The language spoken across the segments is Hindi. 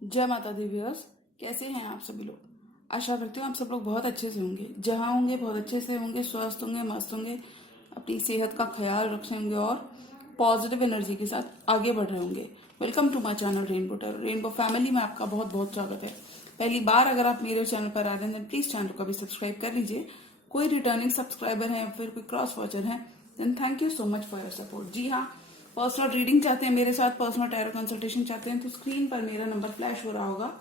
जय माता दी व्यूअर्स। कैसे हैं आप सभी लोग। आशा करती हूँ आप सब लोग बहुत अच्छे से होंगे, जहाँ होंगे बहुत अच्छे से होंगे, स्वस्थ होंगे, मस्त होंगे, अपनी सेहत का ख्याल रखेंगे और पॉजिटिव एनर्जी के साथ आगे बढ़ रहे होंगे। Welcome to my channel rainbow tarot. Rainbow family में आपका बहुत बहुत स्वागत है। पहली बार अगर आप मेरे चैनल पर आ रहे हैं प्लीज चैनल को भी सब्सक्राइब कर लीजिए। कोई रिटर्निंग सब्सक्राइबर है या फिर कोई क्रॉस वॉचर है then thank you so much for your support. जी हाँ, पर्सनल रीडिंग चाहते हैं मेरे साथ, पर्सनल टैरो कंसल्टेशन चाहते हैं तो स्क्रीन पर मेरा नंबर फ्लैश हो रहा होगा,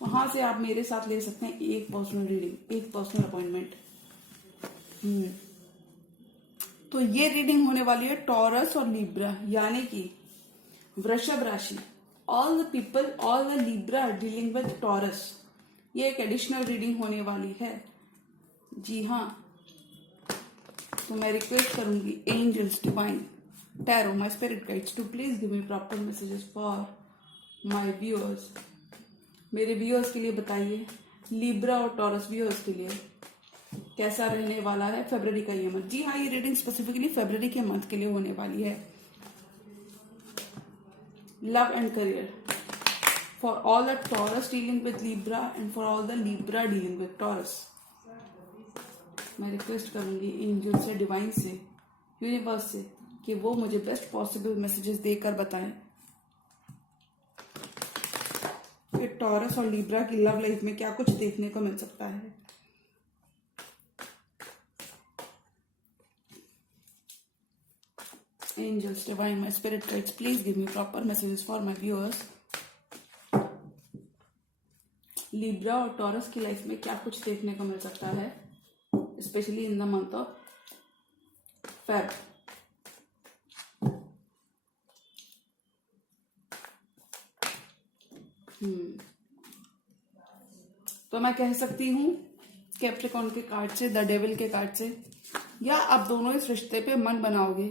वहां से आप मेरे साथ ले सकते हैं एक पर्सनल रीडिंग, एक पर्सनल अपॉइंटमेंट। तो ये रीडिंग होने वाली है टॉरस और लिब्रा यानी कि वृषभ राशि। All the people, all the Libra dealing with taurus, ये एक एडिशनल रीडिंग होने वाली है। जी हाँ, तो मैं रिक्वेस्ट करूंगी angels, divine, tarot, my spirit guides to please give me proper messages for my viewers. मेरे व्यूअर्स के लिए बताइए, लिब्रा और टॉरस व्यूअर्स के लिए कैसा रहने वाला है फरवरी का ये मंथ। जी हाँ, ये रीडिंग स्पेसिफिकली फरवरी के मंथ के लिए होने वाली है। Love and career for all the taurus dealing with Libra and for all the Libra dealing with taurus. मैं रिक्वेस्ट करूंगी एंजल से, डिवाइन से, यूनिवर्स से कि वो मुझे बेस्ट पॉसिबल मैसेजेस देकर बताएं कि टॉरस और लिब्रा की लव लाइफ में क्या कुछ देखने को मिल सकता है। Angels, divine, my spirit guides, please give me proper messages for my viewers. Libra और टॉरस की लाइफ में क्या कुछ देखने को मिल सकता है, specially in the month of Feb. तो मैं कह सकती हूँ कैप्रिकॉर्न के कार्ड से, द डेविल के कार्ड से, या आप दोनों इस रिश्ते पे मन बनाओगे,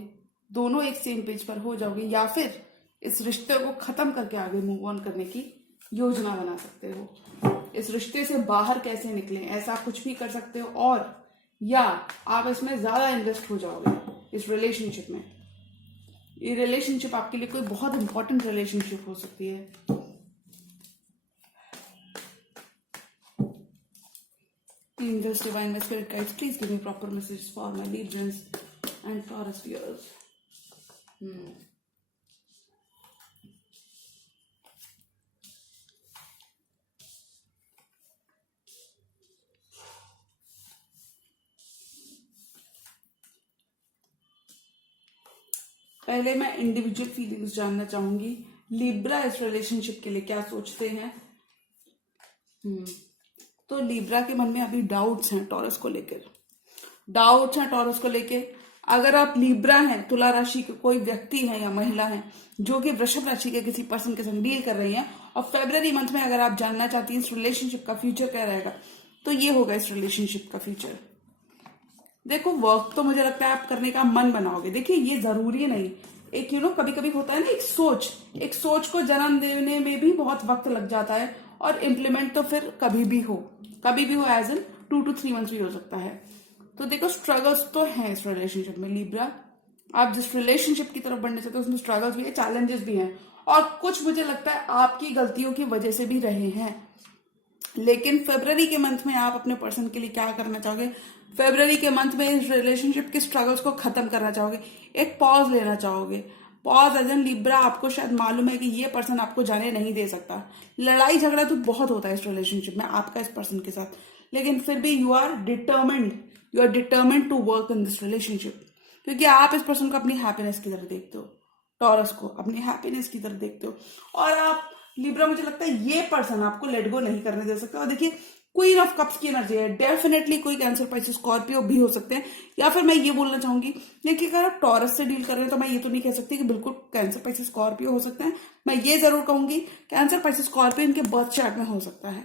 दोनों एक सेम पेज पर हो जाओगे, या फिर इस रिश्ते को खत्म करके आगे मूव ऑन करने की योजना बना सकते हो। इस रिश्ते से बाहर कैसे निकले ऐसा कुछ भी कर सकते हो, और या आप इसमें ज्यादा इन्वेस्ट हो जाओगे इस रिलेशनशिप में। ये रिलेशनशिप आपके लिए कोई बहुत इंपॉर्टेंट रिलेशनशिप हो सकती है। Angels, divine, my spirit guides, please give me proper messages for my Librans and Taurus viewers. पहले मैं इंडिविजुअल फीलिंग्स जानना चाहूंगी। लिब्रा इस रिलेशनशिप के लिए क्या सोचते हैं। तो लिब्रा के मन में अभी डाउट्स हैं टॉरस को लेकर, डाउट्स हैं टॉरस को लेकर। अगर आप लिब्रा हैं, तुला राशि के कोई व्यक्ति है या महिला है जो कि वृषभ राशि के किसी पर्सन के संग डील कर रही हैं, और फरवरी मंथ में अगर आप जानना चाहती हैं इस रिलेशनशिप का फ्यूचर क्या रहेगा, तो ये होगा इस रिलेशनशिप का फ्यूचर। देखो, वर्क तो मुझे लगता है आप करने का मन बनाओगे। देखिए, ये जरूरी नहीं, एक कभी कभी होता है ना, एक सोच को जन्म देने में भी बहुत वक्त लग जाता है, और इम्प्लीमेंट तो फिर कभी भी हो एज इन 2 to 3 मंथ्स भी हो सकता है। तो देखो, स्ट्रगल्स तो हैं इस रिलेशनशिप में। लिब्रा, आप जिस रिलेशनशिप की तरफ बढ़ने चाहते हो उसमें स्ट्रगल्स भी है, चैलेंजेस भी हैं, और कुछ मुझे लगता है आपकी गलतियों की वजह से भी रहे हैं। लेकिन फरवरी के मंथ में आप अपने पर्सन के लिए क्या करना चाहोगे, फरवरी के मंथ में इस रिलेशनशिप के स्ट्रगल्स को खत्म करना चाहोगे, एक पॉज लेना चाहोगे। पॉज एज एन लिब्रा, आपको शायद मालूम है कि ये पर्सन आपको जाने नहीं दे सकता। लड़ाई झगड़ा तो बहुत होता है इस रिलेशनशिप में आपका इस पर्सन के साथ, लेकिन फिर भी you are determined to work in this relationship, क्योंकि आप इस पर्सन को अपनी हैप्पीनेस की तरह देखते हो, टॉरस को अपनी हैप्पीनेस की तरह देखते हो। और आप लिब्रा, मुझे लगता है ये पर्सन आपको लेट गो नहीं करने दे सकता। और देखिए, क्वीन ऑफ कप्स की एनर्जी है, डेफिनेटली कोई कैंसर, पाइसेस, स्कॉर्पियो भी हो सकते हैं। या फिर मैं ये बोलना चाहूंगी, देखिए अगर आप टॉरस से डील कर रहे हैं तो मैं ये तो नहीं कह सकती कि बिल्कुल कैंसर, पाइसेस, स्कॉर्पियो हो सकते हैं। मैं ये जरूर कहूंगी कैंसर, पाइसेस, स्कॉर्पियो इनके बर्थ चार्ट में हो सकता है।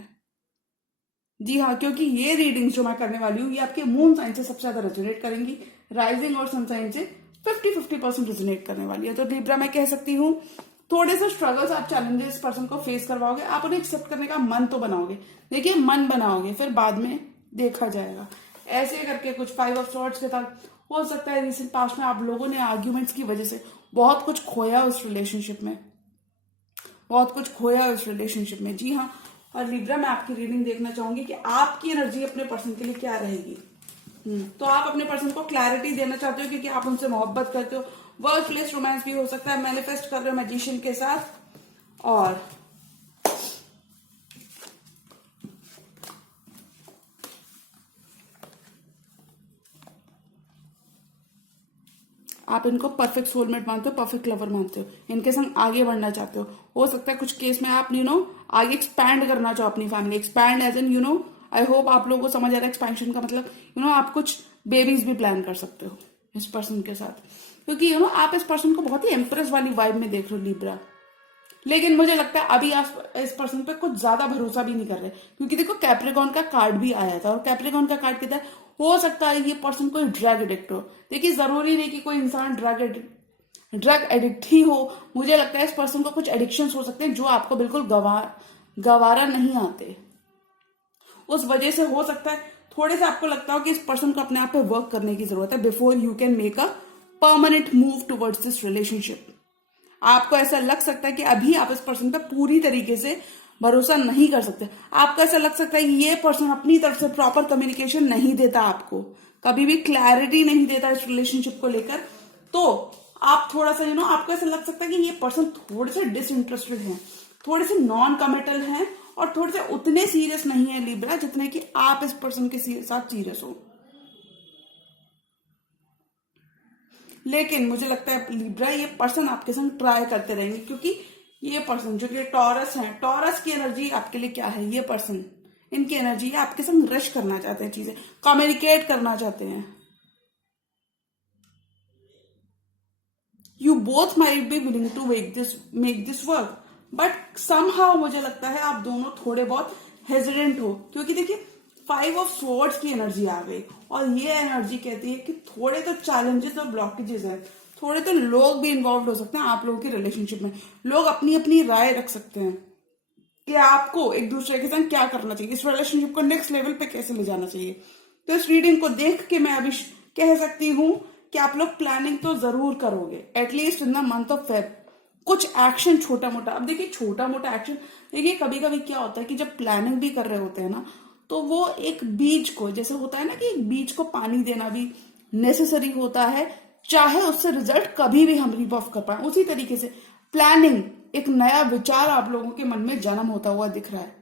जी हाँ, क्योंकि ये रीडिंग जो मैं करने वाली हूँ ये आपके मून साइन से सबसे ज्यादा रेजोनेट करेंगी, राइजिंग और सन साइन से 50-50% रेजोनेट करने वाली है। तो लिब्रा, मैं कह सकती हूँ थोड़े से स्ट्रगल्स, आप चैलेंजेस पर्सन को फेस करवाओगे, आप उन्हें एक्सेप्ट करने का मन तो बनाओगे। देखिए, मन बनाओगे, फिर बाद में देखा जाएगा। ऐसे करके कुछ 5 ऑफ सॉर्ड्स के साथ हो सकता है रिसेंट पास्ट में आप लोगों ने आर्ग्यूमेंट्स की वजह से बहुत कुछ खोया उस रिलेशनशिप में। बहुत कुछ खोया इस रिलेशनशिप में। जी हाँ, और लिब्रा मैं आपकी रीडिंग देखना चाहूंगी कि आपकी एनर्जी अपने पर्सन के लिए क्या रहेगी। तो आप अपने पर्सन को क्लैरिटी देना चाहते हो क्योंकि आप उनसे मोहब्बत करते हो। वर्क प्लेस रोमांस भी हो सकता है, मैनिफेस्ट कर रहे हो मैजिशियन के साथ। और आप इनको परफेक्ट सोलमेट मानते हो, परफेक्ट लवर मानते हो, इनके संग आगे बढ़ना चाहते हो सकता है कुछ केस में आप आगे एक्सपैंड करना चाहो अपनी family. Expand as an I hope आप लोगों को समझ आ रहा है एक्सपेंशन का मतलब। आप कुछ बेबीज भी प्लान कर सकते हो इस पर्सन के साथ, क्योंकि आप इस पर्सन को बहुत ही एम्प्रेस वाली वाइब में देख रहे हो लिब्रा। लेकिन मुझे लगता है अभी आप इस पर्सन पे कुछ ज्यादा भरोसा भी नहीं कर रहे, क्योंकि देखो कैप्रिकॉर्न का कार्ड भी आया था और कैप्रिकॉर्न का कार्ड कहता है हो सकता है ये पर्सन कोई ड्रग एडिक्ट हो। देखिए जरूरी नहीं कि कोई इंसान ड्रग एडिक्ट ही हो। मुझे लगता है इस पर्सन को कुछ एडिक्शन हो सकते हैं जो आपको बिल्कुल गवारा नहीं आते। उस वजह से हो सकता है थोड़े से आपको लगता हो कि इस पर्सन को अपने आप पे वर्क करने की जरूरत है before you can make a permanent move towards this relationship. आपको ऐसा लग सकता है कि अभी आप इस पर्सन पे पूरी तरीके से भरोसा नहीं कर सकते। आपको ऐसा लग सकता है कि ये पर्सन अपनी तरफ से प्रॉपर कम्युनिकेशन नहीं देता, आपको कभी भी क्लैरिटी नहीं देता इस रिलेशनशिप को लेकर। तो आप थोड़ा सा आपको ऐसा लग सकता है कि ये पर्सन थोड़े से डिसइंटरेस्टेड है, थोड़े से नॉन कमिटल है और थोड़े से उतने सीरियस नहीं है लिब्रा जितने कि आप इस पर्सन के साथ सीरियस हो। लेकिन मुझे लगता है लिब्रा ये पर्सन आपके संग ट्राई करते रहेंगे, क्योंकि ये पर्सन जो कि टॉरस है, टॉरस की एनर्जी आपके लिए क्या है, ये पर्सन इनकी एनर्जी है आपके संग रश करना चाहते हैं, चीजें कम्युनिकेट करना चाहते हैं। You both might be willing to make this work, but somehow मुझे लगता है आप दोनों थोड़े बहुत हेजिडेंट हो, क्योंकि देखिए 5 ऑफ स्वॉर्ड्स की एनर्जी आ गई और ये एनर्जी कहती है कि थोड़े तो चैलेंजेस और ब्लॉकेजेस हैं, थोड़े तो लोग भी इन्वॉल्व हो सकते हैं आप लोगों की रिलेशनशिप में। लोग अपनी अपनी राय रख सकते हैं कि आपको एक दूसरे के साथ क्या करना चाहिए, इस रिलेशनशिप को नेक्स्ट लेवल पे कैसे ले जाना चाहिए। तो इस रीडिंग को देख के मैं अभी कह सकती हूँ कि आप लोग प्लानिंग तो जरूर करोगे at least in the month of Feb. कुछ एक्शन छोटा मोटा, अब देखिए छोटा मोटा एक्शन, देखिए कभी कभी क्या होता है कि जब प्लानिंग भी कर रहे होते हैं ना, तो वो एक बीज को, जैसे होता है ना कि एक बीज को पानी देना भी नेसेसरी होता है, चाहे उससे रिजल्ट कभी भी हम रीप ऑफ कर पाए। उसी तरीके से प्लानिंग, एक नया विचार आप लोगों के मन में जन्म होता हुआ दिख रहा है।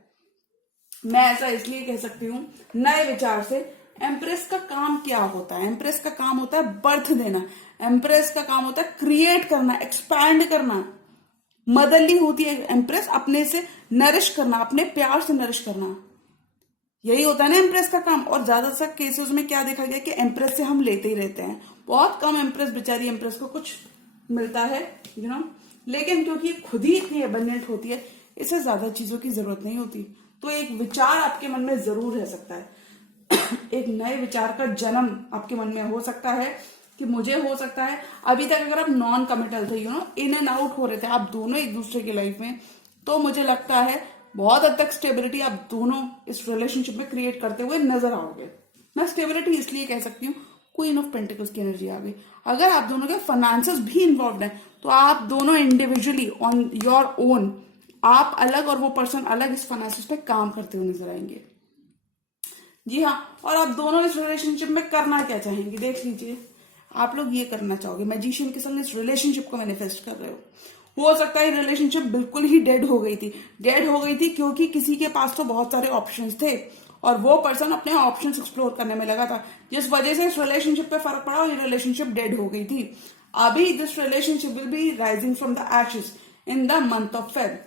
मैं ऐसा इसलिए कह सकती हूँ नए विचार से। एम्प्रेस का काम क्या होता है? एम्प्रेस का काम होता है बर्थ देना, एम्प्रेस का काम होता है क्रिएट करना, एक्सपैंड करना। मदरली होती है एम्प्रेस, अपने से नरिश करना, अपने प्यार से नरिश करना, यही होता है ना एम्प्रेस का काम। और ज्यादातर केसेस में क्या देखा गया कि एम्प्रेस से हम लेते ही रहते हैं, बहुत कम एम्प्रेस, बेचारी एम्प्रेस को कुछ मिलता है लेकिन क्योंकि ये खुद ही इतनी एबंडेंट होती है, इसे ज्यादा चीजों की जरूरत नहीं होती। तो एक विचार आपके मन में जरूर रह सकता है एक नए विचार का जन्म आपके मन में हो सकता है कि मुझे हो सकता है अभी तक अगर आप नॉन कमिटल थे, इन एंड आउट हो रहे थे आप दोनों एक दूसरे की लाइफ में, तो मुझे लगता है बहुत हद तक स्टेबिलिटी आप दोनों इस रिलेशनशिप में क्रिएट करते हुए नजर आओगे। मैं स्टेबिलिटी इसलिए कह सकती हूँ, क्वीन ऑफ पेंटिकल्स की एनर्जी आ गई। अगर आप दोनों के फाइनेंसेस भी इन्वॉल्व हैं, तो आप दोनों इंडिविजुअली ऑन योर ओन, आप अलग और वो पर्सन अलग, इस फाइनेंसेस पे काम करते हुए नजर आएंगे। जी हाँ, और आप दोनों इस रिलेशनशिप में करना क्या चाहेंगे देख लीजिए। आप लोग ये करना चाहोगे, मैजिशियन के साथ इस रिलेशनशिप को मैनिफेस्ट कर रहे हो सकता है रिलेशनशिप बिल्कुल ही डेड हो गई थी क्योंकि किसी के पास तो बहुत सारे ऑप्शंस थे और वो पर्सन अपने ऑप्शंस एक्सप्लोर करने में लगा था, जिस वजह से इस रिलेशनशिप पे फर्क पड़ा और ये रिलेशनशिप डेड हो गई थी। अभी this relationship will be rising from the ashes in the month of Feb.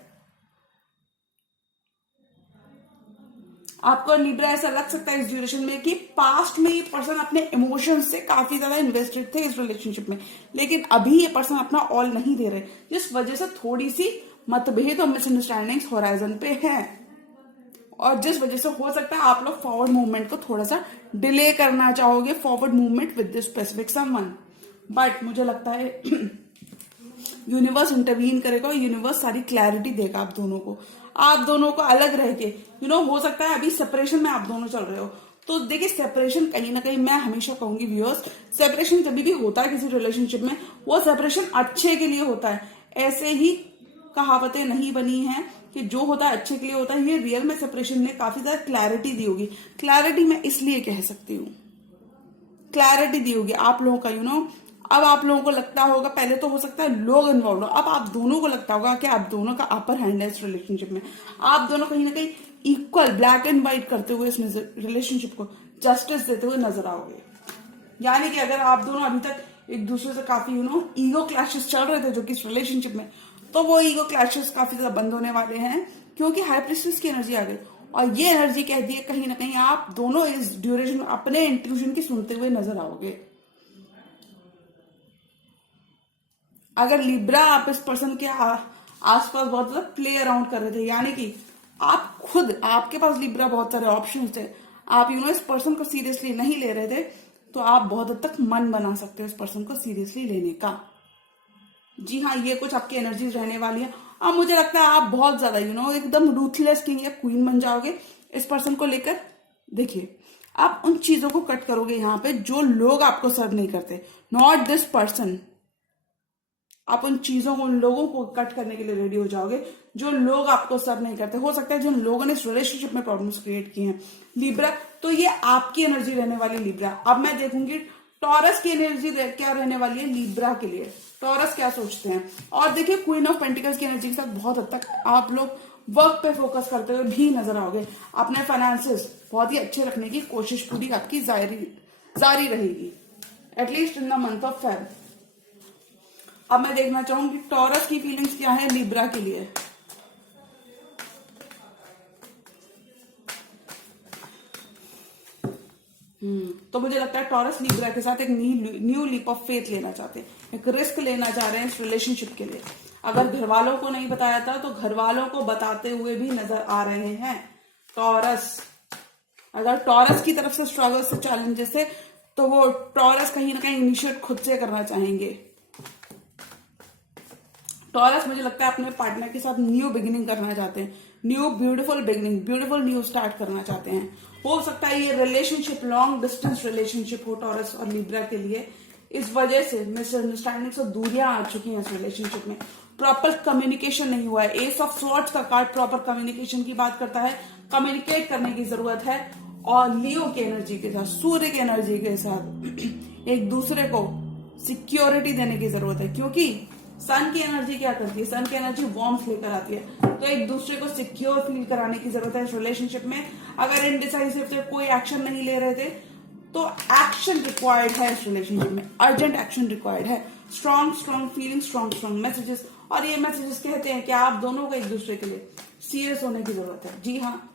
आपको लिब्रा ऐसा लग सकता है इस ड्यूरेशन में कि पास्ट में ये पर्सन अपने इमोशंस से काफी ज्यादा इन्वेस्टेड थे इस रिलेशनशिप में, लेकिन अभी ये पर्सन अपना ऑल नहीं दे रहे, जिस वजह से थोड़ी सी मतभेद और मिसअंडरस्टैंडिंग्स होराइजन पे हैं और जिस वजह से हो सकता है आप लोग फॉरवर्ड मूवमेंट को थोड़ा सा डिले करना चाहोगे, forward movement with this specific someone. But मुझे लगता है यूनिवर्स इंटरवीन करेगा और यूनिवर्स सारी क्लैरिटी देगा आप दोनों को अलग रह के। हो सकता है अभी सेपरेशन में आप दोनों चल रहे हो, तो देखिए सेपरेशन कहीं ना कहीं, मैं हमेशा कहूंगी व्यूअर्स, सेपरेशन कभी भी होता है किसी रिलेशनशिप में, वो सेपरेशन अच्छे के लिए होता है। ऐसे ही कहावतें नहीं बनी हैं कि जो होता है अच्छे के लिए होता है। ये रियल में सेपरेशन ने काफी ज्यादा क्लैरिटी दी होगी। क्लैरिटी मैं इसलिए कह सकती हूँ, क्लैरिटी दी होगी आप लोगों का, अब आप लोगों को लगता होगा, पहले तो हो सकता है लोग इन्वॉल्व हो, अब आप दोनों को लगता होगा कि आप दोनों का अपर हैंड है इस रिलेशनशिप में। आप दोनों कहीं ना कहीं इक्वल ब्लैक एंड व्हाइट करते हुए इस रिलेशनशिप को जस्टिस देते हुए नजर आओगे। यानी कि अगर आप दोनों अभी तक एक दूसरे से काफी ईगो क्लैशेस चल रहे थे जो कि इस रिलेशनशिप में, तो वो ईगो क्लैशेस काफी ज्यादा बंद होने वाले हैं, क्योंकि हाई प्रिस्टेस की एनर्जी आ गई। और ये एनर्जी कहती है कहीं ना कहीं आप दोनों इस ड्यूरेशन में अपने इंट्यूशन की सुनते हुए नजर आओगे। अगर लिब्रा आप इस पर्सन के आसपास बहुत ज्यादा प्ले अराउंड कर रहे थे, यानी कि आप खुद, आपके पास लिब्रा बहुत सारे ऑप्शन थे, आप इस पर्सन को सीरियसली नहीं ले रहे थे, तो आप बहुत हद तक मन बना सकते हो इस पर्सन को सीरियसली लेने का। जी हाँ, ये कुछ आपकी एनर्जीज रहने वाली है। अब मुझे लगता है आप बहुत ज्यादा एकदम रूथलेस किंग या क्वीन बन जाओगे इस पर्सन को लेकर। देखिए, आप उन चीजों को कट करोगे यहाँ पे जो लोग आपको सर्व नहीं करते, नॉट दिस पर्सन। आप उन चीजों को, उन लोगों को कट करने के लिए रेडी हो जाओगे जो लोग आपको सर्व नहीं करते। हो सकता है जो लोगों ने इस रिलेशनशिप में प्रॉब्लम्स क्रिएट की हैं लिब्रा, तो ये आपकी एनर्जी रहने वाली लिब्रा। अब मैं देखूंगी टॉरस की एनर्जी क्या रहने वाली है लिब्रा के लिए, टॉरस क्या सोचते हैं। और देखिए, क्वीन ऑफ पेंटिकल्स की एनर्जी के साथ बहुत हद तक आप लोग वर्क पे फोकस करते हुए भी नजर आओगे। अपने फाइनेंसेस बहुत ही अच्छे रखने की कोशिश पूरी आपकी जारी रहेगी, at least in the month of Feb. अब मैं देखना चाहूंगी टॉरस की फीलिंग्स क्या है लिब्रा के लिए। तो मुझे लगता है टॉरस लिब्रा के साथ एक न्यू लीप ऑफ फेथ लेना चाहते हैं, एक रिस्क लेना चाह रहे हैं इस रिलेशनशिप के लिए। अगर घर वालों को नहीं बताया था तो घर वालों को बताते हुए भी नजर आ रहे हैं टॉरस। अगर टॉरस की तरफ से स्ट्रगल से चैलेंजेस है तो वो टॉरस कहीं ना कहीं इनिशिएट खुद से करना चाहेंगे। टॉरस मुझे लगता है अपने पार्टनर के साथ न्यू बिगिनिंग करना चाहते हैं, new beautiful beginning, beautiful new start करना चाहते हैं। हो सकता है ये रिलेशनशिप लॉन्ग डिस्टेंस रिलेशनशिप हो टॉरस और लिब्रा के लिए। इस वजह से मिसअंडरस्टैंडिंग और दूरियां आ चुकी हैं इस रिलेशनशिप में, प्रॉपर कम्युनिकेशन नहीं हुआ है। एस ऑफ स्वॉर्ड्स का कार्ड प्रॉपर कम्युनिकेशन की बात करता है, कम्युनिकेट करने की जरूरत है। और लियो की एनर्जी के साथ, सूर्य की एनर्जी के साथ एक दूसरे को सिक्योरिटी देने की जरूरत है, क्योंकि सन की एनर्जी क्या करती है, सन की एनर्जी वार्मथ लेकर आती है। तो एक दूसरे को सिक्योर फील कराने की जरूरत है इस रिलेशनशिप में। अगर इनडिसाइसिव थे, कोई एक्शन नहीं ले रहे थे, तो एक्शन रिक्वायर्ड है इस रिलेशनशिप में, अर्जेंट एक्शन रिक्वायर्ड है। Strong feeling, strong messages. और ये मैसेजेस कहते हैं कि आप दोनों को एक दूसरे के लिए सीरियस होने की जरूरत है। जी हाँ,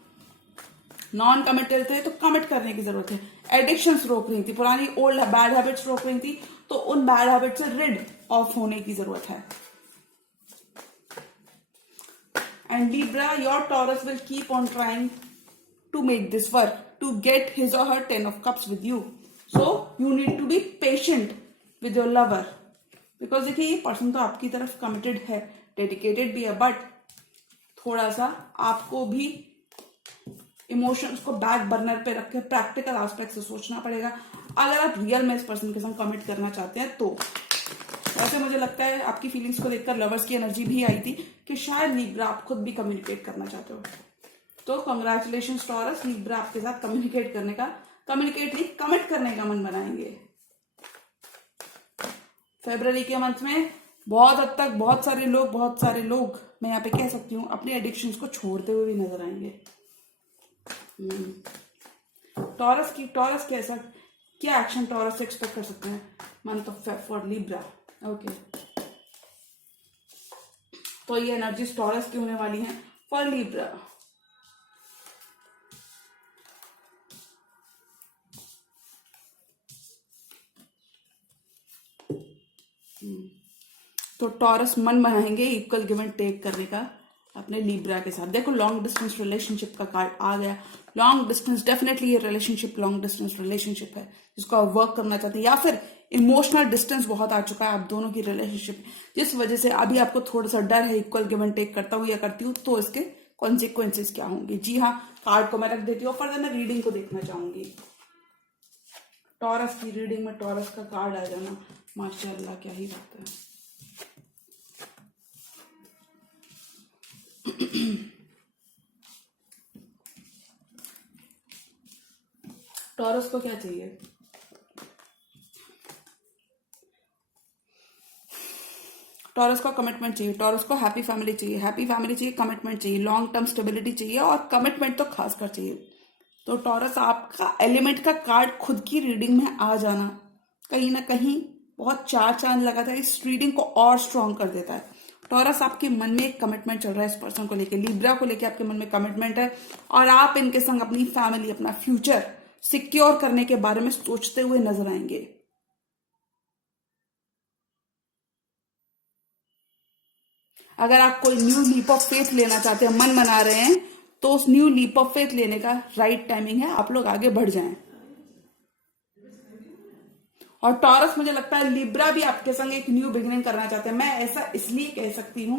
नॉन कमिटेड थे तो कमिट करने की जरूरत है। एडिक्शंस रोक रही थी, पुरानी ओल्ड बैड हैबिट्स रोक रही थी, तो उन बैड हैबिट से रिड ऑफ होने की जरूरत है। And Libra, your Taurus will keep on trying to make this work, to get his or her 10 of cups with you. So you need to be patient with your lover. Because देखिए, ये पर्सन तो आपकी तरफ कमिटेड है, डेडिकेटेड भी है, बट थोड़ा सा आपको भी इमोशंस को बैक बर्नर पे रख के प्रैक्टिकल एस्पेक्ट से सोचना पड़ेगा अगर आप रियल में इस पर्सन के साथ कमिट करना चाहते हैं तो। वैसे मुझे लगता है आपकी फीलिंग्स को देखकर लवर्स की एनर्जी भी आई थी कि शायद लिब्रा आप खुद भी कम्युनिकेट करना चाहते हो। तो कंग्रेचुलेशन टॉरस, लिब्रा आपके साथ कम्युनिकेट नहीं, कमिट करने का मन बनाएंगे। फरवरी के मंथ में बहुत हद तक बहुत सारे लोग मैं यहाँ पे कह सकती हूँ अपनी एडिक्शंस को छोड़ते हुए भी नजर आएंगे। टॉरस कैसा, क्या एक्शन टॉरस से एक्सपेक्ट कर सकते हैं month of Feb for Libra. Okay, तो ये एनर्जीज टॉरस की होने वाली हैं फॉर लिब्रा। तो टॉरस मन बनाएंगे इक्वल गिव एंड टेक करने का अपने लिब्रा के साथ। देखो, लॉन्ग डिस्टेंस रिलेशनशिप का कार्ड आ गया। लॉन्ग डिस्टेंस, डेफिनेटली ये रिलेशनशिप लॉन्ग डिस्टेंस रिलेशनशिप है जिसको आप वर्क करना चाहते हैं, या फिर इमोशनल डिस्टेंस बहुत आ चुका है आप दोनों की रिलेशनशिप, जिस वजह से अभी आपको थोड़ा सा डर है इक्वल गिव एंड टेक करता हूँ या करती हूँ तो इसके कॉन्सिक्वेंसेस क्या होंगे। जी हाँ, कार्ड को मैं रख देती हूँ, फर्दर मैं रीडिंग को देखना चाहूंगी। टॉरस की रीडिंग में टॉरस का कार्ड आ जाना, माशाल्लाह क्या ही बात है। टॉरस को क्या चाहिए? टॉरस को कमिटमेंट चाहिए, टॉरस को हैप्पी फैमिली चाहिए, हैप्पी फैमिली चाहिए, कमिटमेंट चाहिए, लॉन्ग टर्म स्टेबिलिटी चाहिए, और कमिटमेंट तो खासकर चाहिए। तो टॉरस आपका एलिमेंट का कार्ड खुद की रीडिंग में आ जाना कहीं ना कहीं बहुत चार चांद लगाता है, इस रीडिंग को और स्ट्रॉन्ग कर देता है। टॉरस, आपके मन में एक कमिटमेंट चल रहा है इस पर्सन को लेके, लिब्रा को लेके आपके मन में कमिटमेंट है, और आप इनके संग अपनी फैमिली, अपना फ्यूचर सिक्योर करने के बारे में सोचते हुए नजर आएंगे। अगर आप कोई न्यू लीप ऑफ फेथ लेना चाहते हैं, मन बना रहे हैं, तो उस न्यू लीप ऑफ फेथ लेने का राइट टाइमिंग है, आप लोग आगे बढ़ जाएं। और टॉरस, मुझे लगता है लिब्रा भी आपके संग एक न्यू बिगिनिंग करना चाहते हैं। मैं ऐसा इसलिए कह सकती हूं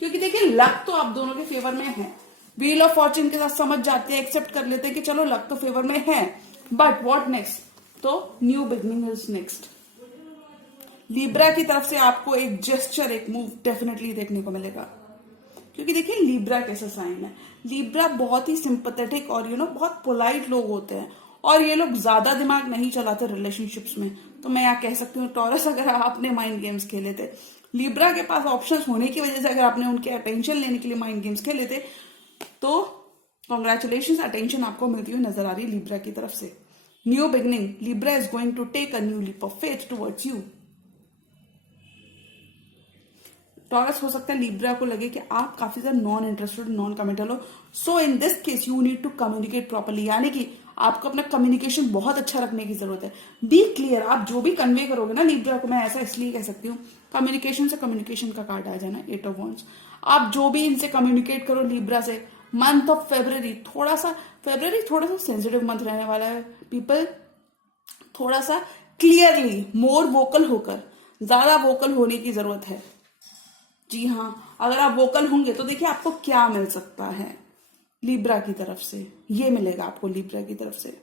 क्योंकि देखिए लक तो आप दोनों के फेवर में है, व्हील ऑफ फॉर्च्यून के साथ समझ जाते हैं, एक्सेप्ट कर लेते हैं कि चलो लक तो फेवर में है, बट व्हाट नेक्स्ट? तो new beginning is next. Libra की तरफ से आपको एक जेस्चर, एक मूव डेफिनेटली देखने को मिलेगा, क्योंकि देखिए लिब्रा कैसा साइन है। लिब्रा बहुत ही सिंपैथेटिक और बहुत पोलाइट लोग होते हैं, और ये लोग ज्यादा दिमाग नहीं चलाते रिलेशनशिप्स में। तो मैं यहाँ कह सकती हूँ टॉरस, अगर आपने माइंड गेम्स खेले थे, लिब्रा के पास ऑप्शंस होने की वजह से अगर आपने उनके अटेंशन लेने के लिए माइंड गेम्स खेले थे, तो कॉन्ग्रेचुलेशन, अटेंशन आपको मिलती हुई नजर आ रही है लिब्रा की तरफ से। New beginning, Libra is going to take a new leap of faith towards you. Taurus, हो सकता है लिब्रा को लगे कि आप काफी ज्यादा नॉन इंटरेस्टेड, नॉन कमिटल हो, so in this case you need to communicate properly, यानी कि आपको अपना कम्युनिकेशन बहुत अच्छा रखने की जरूरत है। बी क्लियर, आप जो भी कन्वे करोगे ना लिब्रा को, मैं ऐसा इसलिए कह सकती हूँ, कम्युनिकेशन से कम्युनिकेशन का कार्ड आ जाना, 8 ऑफ वांड्स। आप जो भी इनसे कम्युनिकेट करो लिब्रा से, मंथ ऑफ फेब्रवरी थोड़ा सा सेंसिटिव मंथ रहने वाला है पीपल, थोड़ा सा क्लियरली मोर वोकल होकर, ज्यादा वोकल होने की जरूरत है। जी हाँ, अगर आप वोकल होंगे तो देखिए आपको क्या मिल सकता है लिब्रा की तरफ से, ये मिलेगा आपको लिब्रा की तरफ से।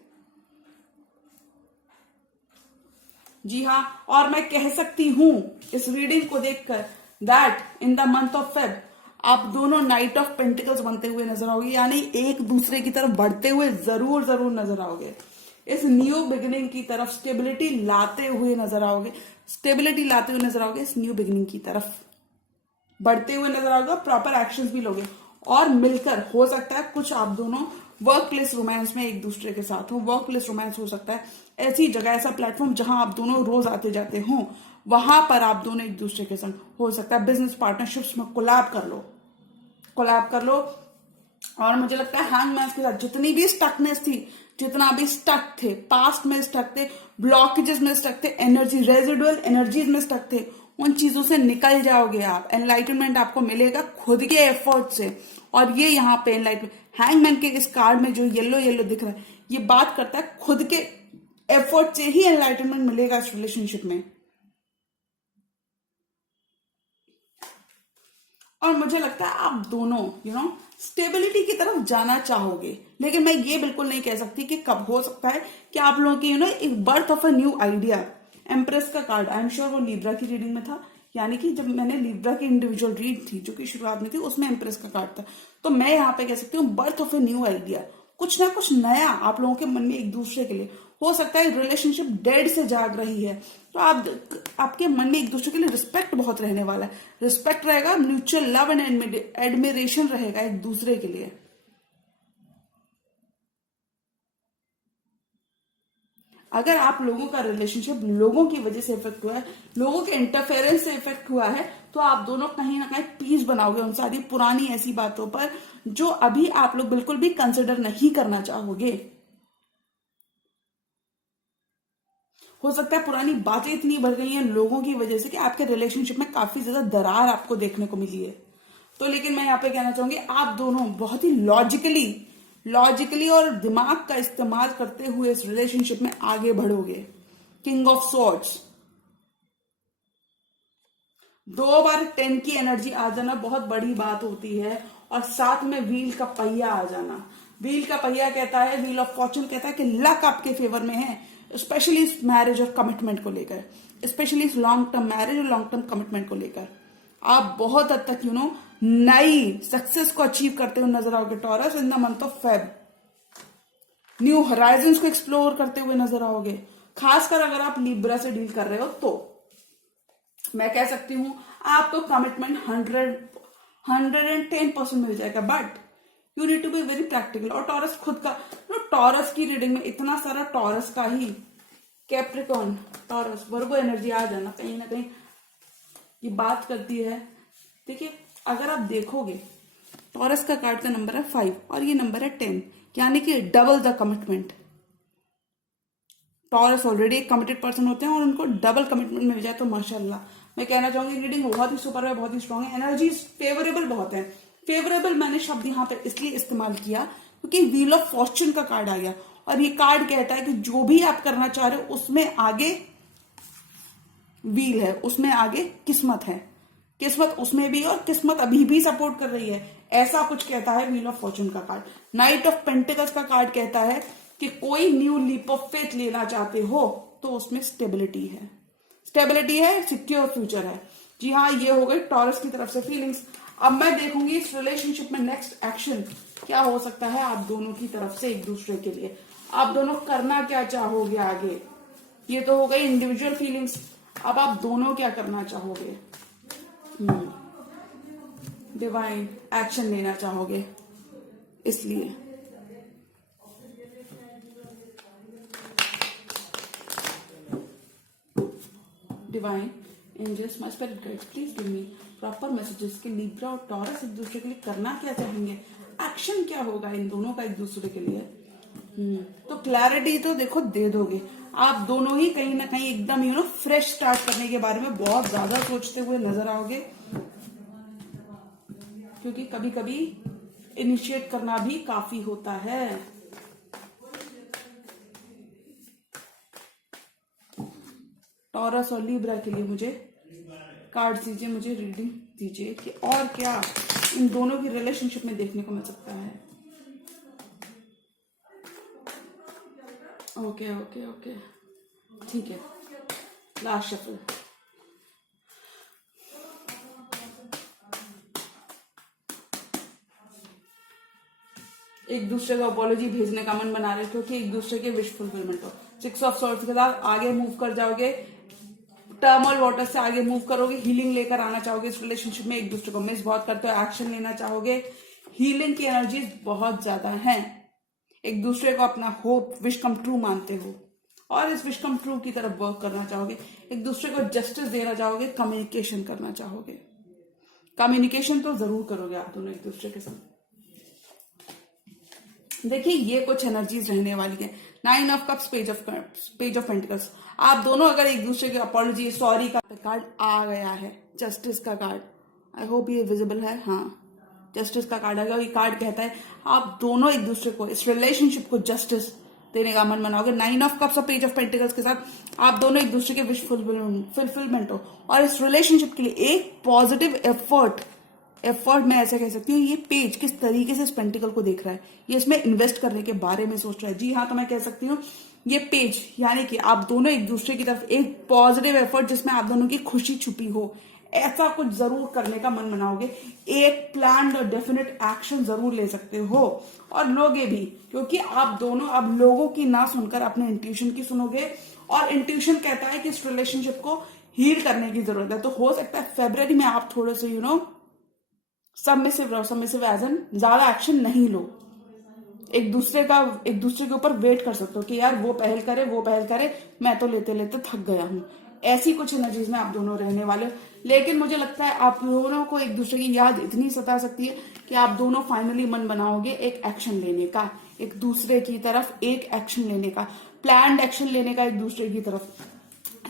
जी हाँ, और मैं कह सकती हूं इस रीडिंग को देखकर that in the month of Feb आप दोनों नाइट ऑफ पेंटिकल्स बनते हुए नजर आओगे, यानी एक दूसरे की तरफ बढ़ते हुए जरूर जरूर नजर आओगे। इस न्यू बिगिनिंग की तरफ स्टेबिलिटी लाते हुए नजर आओगे, इस न्यू बिगिनिंग की तरफ बढ़ते हुए नजर आओगे, प्रॉपर एक्शंस भी लोगे, और मिलकर हो सकता है कुछ आप दोनों वर्क प्लेस रोमांस में एक दूसरे के साथ हो। वर्क प्लेस रोमांस हो सकता है ऐसी जगह, ऐसा प्लेटफॉर्म जहां आप दोनों रोज आते जाते हो, वहां पर आप दोनों एक दूसरे के संग, हो सकता है बिजनेस पार्टनरशिप्स में कोलैब कर लो। और मुझे लगता है हैंगमैन के साथ जितनी भी स्टकनेस थी, जितना भी स्टक थे, पास्ट में स्टक थे, ब्लॉकेजेस में स्टक थे, एनर्जी रेजिडुअल एनर्जीज में स्टक थे, उन चीजों से निकल जाओगे आप। एनलाइटनमेंट आपको मिलेगा खुद के एफर्ट से, और ये यहाँ पे एनलाइटमेंट हैंगमैन के इस कार्ड में जो येलो दिख रहा है, ये बात करता है खुद के एफर्ट से ही एनलाइटनमेंट मिलेगा इस रिलेशनशिप में। और मुझे लगता है आप दोनों स्टेबिलिटी की तरफ जाना चाहोगे, लेकिन मैं ये बिल्कुल नहीं कह सकती कि कब हो सकता है कि आप लोगों की एक birth of a new idea. Empress का कार्ड, आई एम श्योर वो लिब्रा की रीडिंग में था, यानी कि जब मैंने लिब्रा की इंडिविजुअल रीड थी जो कि शुरुआत में थी, उसमें एम्प्रेस का कार्ड था। तो मैं यहाँ पे कह सकती हूँ birth of a new idea, कुछ ना कुछ नया आप लोगों के मन में एक दूसरे के लिए। हो सकता है रिलेशनशिप डेड से जाग रही है, तो आपके मन में एक दूसरे के लिए रिस्पेक्ट बहुत रहने वाला है, रिस्पेक्ट रहेगा, म्यूचुअल लव एंड एडमिरेशन रहेगा एक दूसरे के लिए। अगर आप लोगों का रिलेशनशिप लोगों की वजह से इफेक्ट हुआ है, लोगों के इंटरफेरेंस से इफेक्ट हुआ है, तो आप दोनों कहीं ना कहीं पीस बनाओगे उन सारी पुरानी ऐसी बातों पर जो अभी आप लोग बिल्कुल भी कंसिडर नहीं करना चाहोगे। हो सकता है पुरानी बातें इतनी बढ़ गई हैं लोगों की वजह से कि आपके रिलेशनशिप में काफी ज्यादा दरार आपको देखने को मिली है। तो लेकिन मैं यहाँ पे कहना चाहूंगी आप दोनों बहुत ही लॉजिकली और दिमाग का इस्तेमाल करते हुए इस रिलेशनशिप में आगे बढ़ोगे। किंग ऑफ सॉर्ड्स, 2 बार 10 की एनर्जी आ जाना बहुत बड़ी बात होती है, और साथ में व्हील का पहिया आ जाना। व्हील का पहिया कहता है, व्हील ऑफ फॉर्च्यून कहता है कि लक आपके फेवर में है, स्पेशली इस मैरिज और कमिटमेंट को लेकर, स्पेशली इस लॉन्ग टर्म मैरिज और लॉन्ग टर्म कमिटमेंट को लेकर। आप बहुत हद तक नई सक्सेस को अचीव करते हुए नजर आओगे taurus in the month of Feb. New Horizons को एक्सप्लोर करते हुए नजर आओगे, खासकर अगर आप लिब्रा से डील कर रहे हो तो मैं कह सकती हूं आपको कमिटमेंट 110% मिल जाएगा, but you need to be very practical. और टॉरस खुद का टॉरस की रीडिंग में इतना सारा टॉरस का ही कैप्रिकॉर्न टॉरस वर्गो एनर्जी आ जाना कहीं ना कहीं ये बात करती है। देखिए अगर आप देखोगे टॉरस का कार्ड का नंबर है 5 और ये नंबर है 10, यानी कि double the commitment. Taurus already एक कमिटेड पर्सन होते हैं और उनको डबल कमिटमेंट मिल जाए तो माशाल्लाह मैं कहना चाहूंगी रीडिंग बहुत ही सुपर है, बहुत ही स्ट्रांग है, एनर्जीज फेवरेबल बहुत है। फेवरेबल मैंने शब्द यहाँ पे इसलिए इस्तेमाल किया क्योंकि व्हील ऑफ फॉर्च्यून का कार्ड आ गया और ये कार्ड कहता है कि जो भी आप करना चाह रहे हो उसमें आगे व्हील है, उसमें आगे किस्मत है, किस्मत उसमें भी और किस्मत अभी भी सपोर्ट कर रही है, ऐसा कुछ कहता है व्हील ऑफ फॉर्च्यून का कार्ड। नाइट ऑफ पेंटिकल्स का कार्ड कहता है कि कोई न्यू लीप ऑफ फेथ लेना चाहते हो तो उसमें स्टेबिलिटी है, स्टेबिलिटी है, सिक्योर फ्यूचर है। जी हाँ, ये हो गई टॉरस की तरफ से फीलिंग्स। अब मैं देखूंगी इस रिलेशनशिप में नेक्स्ट एक्शन क्या हो सकता है आप दोनों की तरफ से एक दूसरे के लिए, आप दोनों करना क्या चाहोगे आगे। ये तो हो गई इंडिविजुअल फीलिंग्स, अब आप दोनों क्या करना चाहोगे। डिवाइन एक्शन लेना चाहोगे, इसलिए divine angels my spirit guides please give me proper messages कि लिब्रा और टॉरस एक दूसरे के लिए करना क्या चाहेंगे, एक्शन क्या होगा इन दोनों का एक दूसरे के लिए। तो क्लैरिटी तो देखो दे दोगे आप दोनों ही, कहीं ना कहीं एकदम फ्रेश स्टार्ट करने के बारे में बहुत ज्यादा सोचते हुए नजर आओगे, क्योंकि कभी कभी इनिशिएट करना भी काफी होता है। टॉरस और लिब्रा के लिए मुझे कार्ड दीजिए, मुझे रीडिंग दीजिए कि और क्या इन दोनों की रिलेशनशिप में देखने को मिल सकता है। ओके ओके ओके ठीक है, लास्ट शफल। एक दूसरे को अपॉलॉजी भेजने का मन बना रहे हो क्योंकि एक दूसरे के विश फुलफिलमेंट हो। 6 ऑफ सॉर्ड्स के साथ आगे मूव कर जाओगे, टर्मल वाटर से आगे मूव करोगे, हीलिंग लेकर आना चाहोगे इस रिलेशनशिप में, एक दूसरे को मिस बहुत करते हो, एक्शन लेना चाहोगे, हीलिंग की एनर्जीज बहुत ज्यादा हैं, एक दूसरे को अपना होप विश कम ट्रू मानते हो और इस विश कम ट्रू की तरफ वर्क करना चाहोगे, एक दूसरे को जस्टिस देना चाहोगे, कम्युनिकेशन करना चाहोगे। कम्युनिकेशन तो जरूर करोगे आप दोनों एक दूसरे के साथ। देखिए ये कुछ एनर्जीज रहने वाली है। 9 of cups, page of pentacles. आप दोनों अगर एक दूसरे के अपॉलॉजी सॉरी का कार्ड आ गया है, जस्टिस का कार्ड, आई होप ये विजिबल है, हाँ जस्टिस का कार्ड आ गया। ये कार्ड कहता है आप दोनों एक दूसरे को इस रिलेशनशिप को जस्टिस देने का मन बनाओगे। 9 ऑफ कप्स और पेज ऑफ पेंटिकल्स के साथ आप दोनों एक दूसरे के विश फुलफिलमेंट हो और इस रिलेशनशिप के लिए एक पॉजिटिव एफर्ट मैं ऐसे कह सकती हूँ। ये पेज किस तरीके से इस पेंटिकल को देख रहा है, ये इसमें इन्वेस्ट करने के बारे में सोच रहा है। जी हाँ, तो मैं कह सकती हूँ ये पेज यानी कि आप दोनों एक दूसरे की तरफ एक पॉजिटिव एफर्ट जिसमें आप दोनों की खुशी छुपी हो, ऐसा कुछ जरूर करने का मन बनाओगे। एक प्लान और डेफिनेट एक्शन जरूर ले सकते हो और लोगे भी, क्योंकि आप दोनों अब लोगों की ना सुनकर अपने इंट्यूशन की सुनोगे और इंट्यूशन कहता है कि इस रिलेशनशिप को हील करने की जरूरत है। तो हो सकता है फेब्रुअरी में आप थोड़े से सबमिसिव रहो, सबमिसिव एज एन ज्यादा एक्शन नहीं लो, एक दूसरे के ऊपर वेट कर सकते हो कि यार वो पहल करे, मैं तो लेते लेते थक गया हूं। ऐसी कुछ एनर्जीज में आप दोनों रहने वाले हो। लेकिन मुझे लगता है आप दोनों को एक दूसरे की याद इतनी सता सकती है कि आप दोनों फाइनली मन बनाओगे एक एक्शन लेने का, एक दूसरे की तरफ एक एक्शन लेने का, प्लान्ड एक्शन लेने का एक दूसरे की तरफ।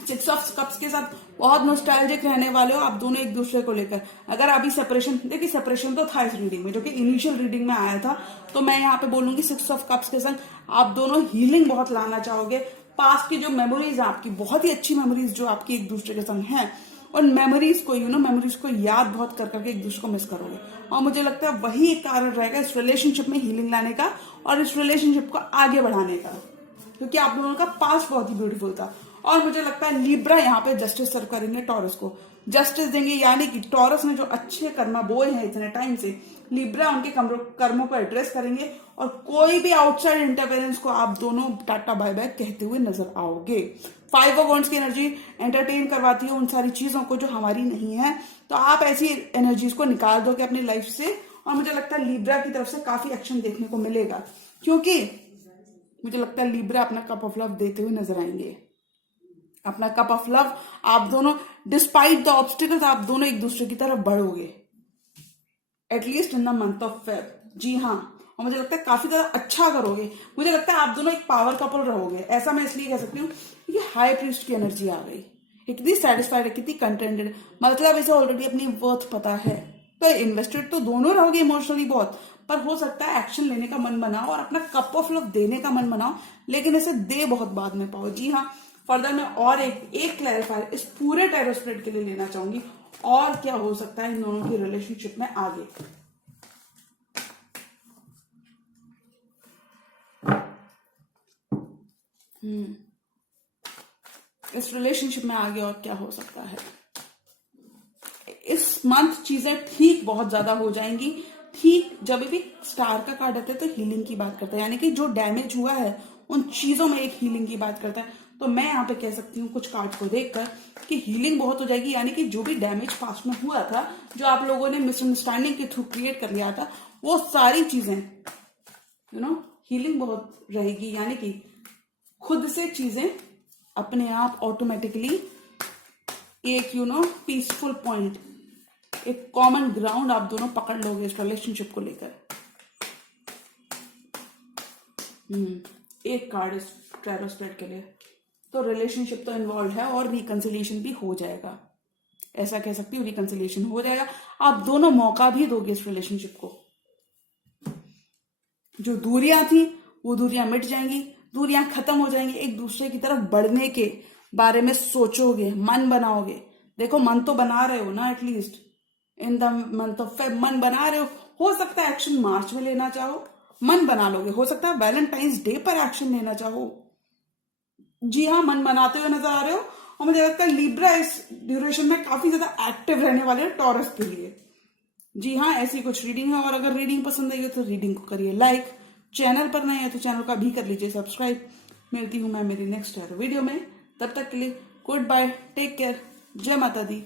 6 ऑफ कप्स के साथ बहुत नॉस्टैल्जिक रहने वाले हो आप दोनों एक दूसरे को लेकर। अगर अभी सेपरेशन, देखिए सेपरेशन तो था इस रीडिंग में, जो कि इनिशियल रीडिंग में आया था, तो मैं यहाँ पे बोलूंगी 6 ऑफ कप्स के संग आप दोनों हीलिंग बहुत लाना चाहोगे। पास्ट की जो मेमोरीज है आपकी, बहुत ही अच्छी मेमोरीज जो आपकी एक दूसरे के संग हैं, और मेमोरीज को मेमोरीज को याद बहुत कर करके एक दूसरे को मिस करोगे। और मुझे लगता है वही एक कारण रहेगा इस रिलेशनशिप में हीलिंग लाने का और इस रिलेशनशिप को आगे बढ़ाने का, क्योंकि आप दोनों का पास्ट बहुत ही ब्यूटीफुल था। और मुझे लगता है लिब्रा यहाँ पे जस्टिस सर्व करेंगे टॉरस को। जस्टिस देंगे, यानी कि टॉरस ने जो अच्छे कर्म बोए हैं इतने टाइम से, लिब्रा उनके कर्मों को एड्रेस करेंगे और कोई भी आउटसाइड इंटरफेरेंस को आप दोनों टाटा बाय बाय कहते हुए नजर आओगे। 5 ऑफ वॉन्ड्स की एनर्जी एंटरटेन करवाती है उन सारी चीजों को जो हमारी नहीं है, तो आप ऐसी एनर्जीज को निकाल दोगे अपनी लाइफ से, और मुझे लगता है लिब्रा की तरफ से काफी एक्शन देखने को मिलेगा, क्योंकि मुझे लगता है लिब्रा अपना कप ऑफ लव देते हुए नजर आएंगे। अपना कप ऑफ लव आप दोनों, डिस्पाइट द ऑब्स्टिकल्स, आप दोनों एक दूसरे की तरफ बढ़ोगे, at least in the month of Feb. जी हाँ, और मुझे लगता है काफी ज्यादा अच्छा करोगे। मुझे लगता है आप दोनों एक पावर कपल रहोगे, ऐसा मैं इसलिए कह सकती हूँ कि हाई प्रीस्ट की एनर्जी आ गई, कितनी सेटिस्फाइड है, कितनी कंटेंटेड, मतलब इसे ऑलरेडी अपनी वर्थ पता है, तो इन्वेस्टेड तो दोनों रहोगे इमोशनली बहुत, पर हो सकता है एक्शन लेने का मन बनाओ और अपना कप ऑफ लव देने का मन बनाओ, लेकिन इसे दे बहुत बाद में पाओ। जी हाँ, फर्दर मैं और एक क्लैरिफायर इस पूरे टैरो स्प्रेड के लिए लेना चाहूंगी, और क्या हो सकता है इन दोनों की रिलेशनशिप में आगे। इस रिलेशनशिप में आगे और क्या हो सकता है। इस मंथ चीजें ठीक बहुत ज्यादा हो जाएंगी। ठीक जब भी स्टार का कार्ड आता है तो हीलिंग की बात करता है, यानी कि जो डैमेज हुआ है उन चीजों में एक हीलिंग की बात करता है, तो मैं यहाँ पे कह सकती हूँ कुछ कार्ड को देखकर कि हीलिंग बहुत हो जाएगी, यानी कि जो भी डैमेज पास्ट में हुआ था, जो आप लोगों ने मिसअंडरस्टैंडिंग के थ्रू क्रिएट कर लिया था, वो सारी चीजें हीलिंग बहुत रहेगी, यानी कि खुद से चीजें अपने आप ऑटोमेटिकली एक पीसफुल पॉइंट, एक कॉमन ग्राउंड आप दोनों पकड़ लोगे इस रिलेशनशिप को लेकर। एक कार्ड इस टैरो स्प्रेड के लिए, तो रिलेशनशिप तो इन्वॉल्व है और रिकंसिलिएशन भी हो जाएगा, ऐसा कह सकती हूँ, रिकंसिलिएशन हो जाएगा। आप दोनों मौका भी दोगे इस रिलेशनशिप को, जो दूरियां थी वो दूरियां मिट जाएंगी, दूरियां खत्म हो जाएंगी, एक दूसरे की तरफ बढ़ने के बारे में सोचोगे, मन बनाओगे। देखो मन तो बना रहे हो ना, at least in the month of Feb मन बना रहे हो सकता है एक्शन मार्च में लेना चाहो, मन बना लोगे, हो सकता है वैलेंटाइंस डे पर एक्शन लेना चाहो। जी हाँ, मन बनाते हुए नजर आ रहे हो, और मुझे लगता है लिब्रा इस ड्यूरेशन में काफी ज्यादा एक्टिव रहने वाले हैं टॉरस के लिए। जी हाँ, ऐसी कुछ रीडिंग है, और अगर रीडिंग पसंद आई हो तो रीडिंग को करिए लाइक, चैनल पर नए है तो चैनल का भी कर लीजिए सब्सक्राइब। मिलती हूँ मैं मेरी नेक्स्ट वीडियो में, तब तक के लिए गुड बाय, टेक केयर, जय माता दी।